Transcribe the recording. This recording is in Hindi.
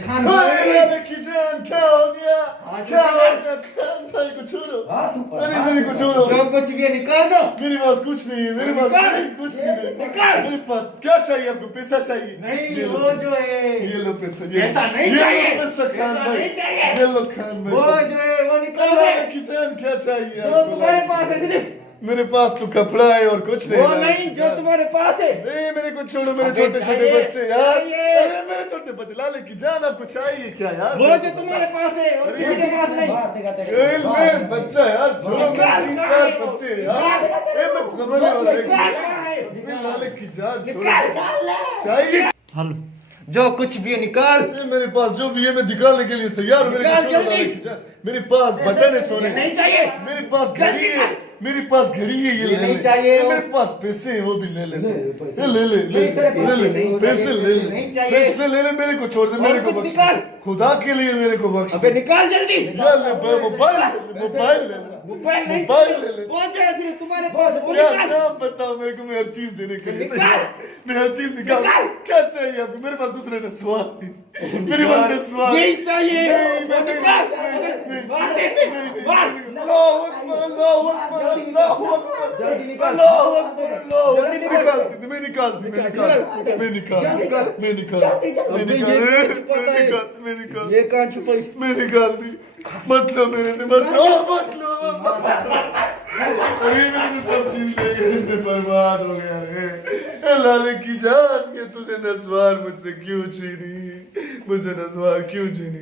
खान भाई किचन क्या हो गया? क्या हो गया? खान भाई को छोड़ो। अरे मेरे को छोड़ो। जो कुछ भी है निकाल दो। मेरे पास कुछ नहीं है। मेरे पास कुछ नहीं है। निकाल। मेरे पास क्या चाहिए आपको? पैसा चाहिए? नहीं वो जो है ये लो पैसा। पैसा नहीं चाहिए। ये लो पैसा खान पैसा भाई। नहीं चाहिए। ये लो खान भाई। वो जो है वो निकाल दो। किचन क्या चाहिए? जो तुम्हारे पास है सिर्फ मेरे पास तो कपड़ा है और कुछ नहीं। वो नहीं जो तुम्हारे पास है। नहीं मेरे को छोड़ो। मेरे छोटे छोटे चाहिए, बच्चे यार। चाहिए। अरे मेरे छोटे बच्चे लाले की जान आपको चाहिए क्या यार? वो जो तुम्हारे पास है और किसी के पास नहीं। मैं बच्चा यार छोड़ो। मैं निकाल, 3-4 निकाल, बच्चे यार। निकाल, मैं कमरे में निकाल, लाले की जान निकाल, चाहिए। हेलो जो कुछ भी है निकाल। मेरे पास जो भी है मैं दिखाने के लिए तैयार हूँ। निकाल जल्दी। मेरे पास बटन है सोने। नहीं चाहिए। मेरे पास घड़ी है। मेरे पास घड़ी है। ये नहीं चाहिए। मेरे पास पैसे हैं वो भी ले ले। ले नहीं, तेरे पास ले नहीं पैसे चाहिए। ले ले। नहीं चाहिए। पैसे ले ले। मेरे को छोड़ दे। मेरे को कुछ बख्श निकाल। खुदा के लिए मेरे को बख्श। अबे निकाल जल्दी। यार मोबाइल मोबाइल ले ले। मोबाइल नहीं मोबाइल ले ले। वो जो है सिर्फ तुम्हारे पास वो क्या निकाल। क्या बताओ मेरे को? मैं हर चीज देने के लिए निकाल। तैयार। मैं हर चीज निकाल। निकाल। क्या चाहिए आपको? मेरे पास दूसरे ने सवाल नहीं। मेरे पास सवाल यही चाहिए। वो निकाल। मार दे इसे। मार। अल्लाहू अकबर। अल्लाहू अकबर। अल्लाहू अकबर। जल्दी निकाल। अल्लाहू अकबर। अल्लाहू जल्दी निकाल। अकबर। मैं निकालती। मैं निकालती। मैं निकालती। जल्दी कर। मैं निकालती। जल्दी, मैं जल्दी। निकालती। ये पता है। मैं निकालती। मैं निकालती। ये कहाँ छुपाई? मैं निकालती। मत लो मेरे से। मत लो। मत लो। अरे मेरे से सब चीज ले गए। मैं बर्बाद हो गया है। लाले की जान ये तूने नस्वार मुझसे क्यों छीनी? मुझे नस्वार क्यों छीनी?